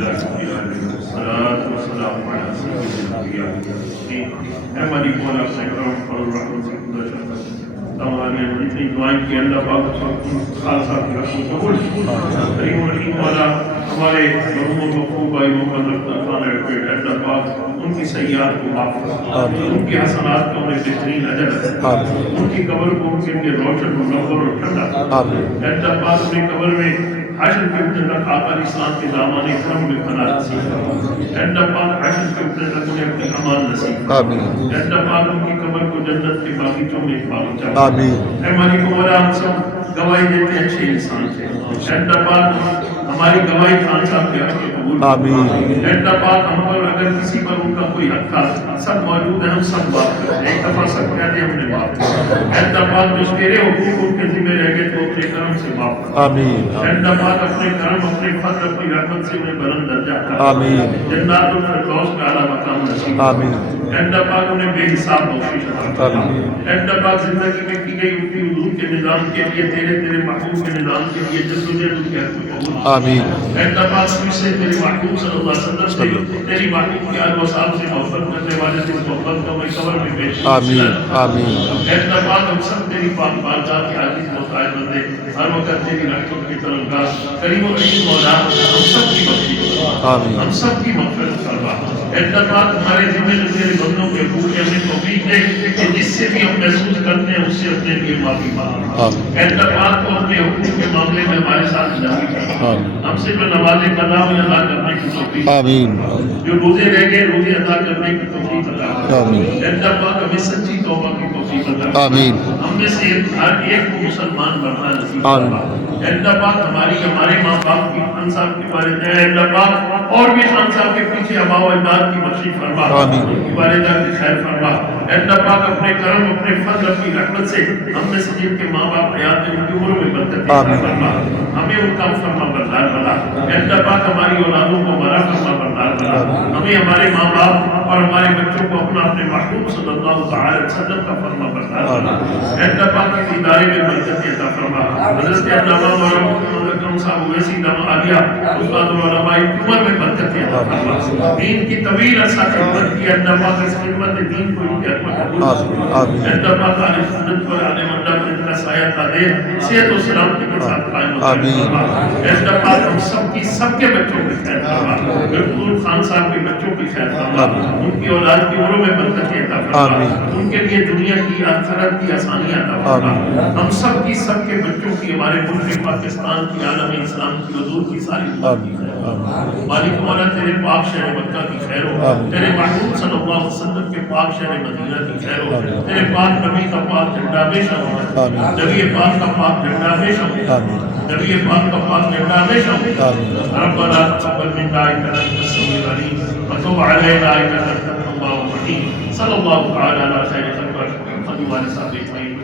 لله رب العالمين والصلاة والسلام على سيد الأنبياء والمرسلين محمد وعلى آله وصحبه تمہاری جتنی دعائیں کی اللہ پاک خاصا قبول کریم رحیم والا ہمارے مرحوم مقبول بھائی محمد رفیع خان ایڈوکیٹ اللہ پاک ان کی سیئات کو معاف فرمائے، ان کی حسنات کو انہیں بہترین اجر، ان کی قبر کو ان کے لیے روشن منور اور ٹھنڈا، اللہ پاک اپنی قبر میں حشر کے اٹھنے تک آقا اسلام کے دامان کرم میں پناہ نصیب فرمائے، اللہ پاک حشر کے اٹھنے تک انہیں اپنی امان نصیب فرمائے، اللہ پاک ان کی قبر کو جنت کے باغیچوں میں باغیچہ، اے مالک مولا ہم سب گواہی دیتے ہیں اچھے انسان سے، اللہ پاک ہماری گواہی خان صاحب کے حق قبول فرمائے، اللہ پاک ہم پر اگر کسی پر ان کا کوئی حق تھا سب موجود ہیں، ہم سب بات کریں، ایک دفعہ سب کہہ دیں ہم نے بات کریں، اللہ پاک جو تیرے حقوق ان کے ذمہ رہ گئے تو اپنے کرم سے معاف کر، اللہ پاک اپنے کرم اپنے فضل اپنی رحمت سے انہیں بلند درجہ کر، جنات الفردوس کا اعلیٰ مقام نصیب فرما، اللہ پاک انہیں بے حساب بخشش عطا فرما، اللہ پاک زندگی میں کی گئی ان کی حضور کے نظام کے لیے تیرے محبوب کے نظام کے لیے جدوجہد ان کے حق میں قبول، اللہ پاک ہم سے تیرے محبوب صلی اللہ علیہ وسلم سے تیری محبوب کے آل و صحاب سے محبت کرنے والے سے محبت کو میں قبر میں پیش اللہ پاک ہم سب تیری پاک بارگاہ کے عاجز محتاج بندے ہر وقت تیری رحمت کی طلبگار کریم و رحیم مولا ہم سب کی بخشش فرما، ہم سب کی مغفرت فرما، اللہ پاک ہمارے ذمہ جو تیرے بندوں کے حقوق ہمیں توفیق دے کہ جس سے بھی ہم محسوس کرتے ہیں اس سے اپنے لیے معافی مانگا، اللہ پاک کو اپنے حقوق کے معاملے میں ہمارے ساتھ جاری فرما، ہم سے جو نمازیں قضا ہوئی ادا کرنے کی توفیق، جو روزے رہ گئے روزے ادا کرنے کی توفیق عطا فرما، اللہ پاک ہمیں سچی توبہ کی توفیق عطا فرما، ہم میں سے ہر ایک کو مسلمان بننا نصیب فرما، اللہ پاک ہمارے ماں باپ کی خان صاحب کے والدین اللہ پاک اور بھی خان صاحب کے پیچھے آباء و اجداد کی بخشش فرما، ان کی والدہ کی خیر فرما، اللہ پاک اپنے کرم اپنے فضل اپنی رحمت سے ہم میں سے جن کے ماں باپ حیات ہیں ان کی عمروں میں برکت عطا فرما، ہمیں ان کا فرما بردار بنا، اللہ پاک ہماری اولادوں کو ہمارا فرما بردار بنا، ہمیں ہمارے ماں باپ اور ہمارے بچوں کو اپنا اپنے محبوب صلی اللہ علیہ وسلم کا فرما بردار بنا، اللہ پاک اس ادارے میں برکت عطا فرما، حضرت علامہ مولانا اکرم صاحب ویسی دم آگیا استاد علماء عمر میں برکت عطا فرما، دین کی طویل عرصہ خدمت کی، اللہ پاک اس خدمت دین کو ان کے حق میں قبول فرما، اللہ پاک اہل سنت پر عالم اللہ پر ان کا سایہ تا دے، صحت و سلامتی کے ساتھ قائم فرما، اللہ پاک ہم سب کی سب کے بچوں کی خیر فرما، مقبول خان صاحب کے بچوں کی خیر فرما، ان کی اولاد کی عمروں میں برکت عطا فرما، ان کے لیے دنیا کی آخرت کی آسانیاں عطا فرما، ہم سب کی سب کے بچوں کی ہمارے ملک پاکستان کی عالم اسلام کی حضور کی ساری امت کی خیر ہو، مالک مولا تیرے پاک شہر مکہ کی خیر ہو، تیرے محبوب صلی اللہ علیہ وسلم کے پاک شہر مدینہ کی خیر ہو، تیرے پاک نبی کا پاک جھنڈا ہمیشہ ہو، نبی پاک کا پاک جھنڈا ہمیشہ ہو، نبی پاک کا پاک جھنڈا ہمیشہ ہو، ربنا تقبل منا انک انت السمیع العلیم وتب علینا انک انت التواب الرحیم، صلی اللہ تعالی علی خیر خلقہ محمد و علی صحبہ اجمعین۔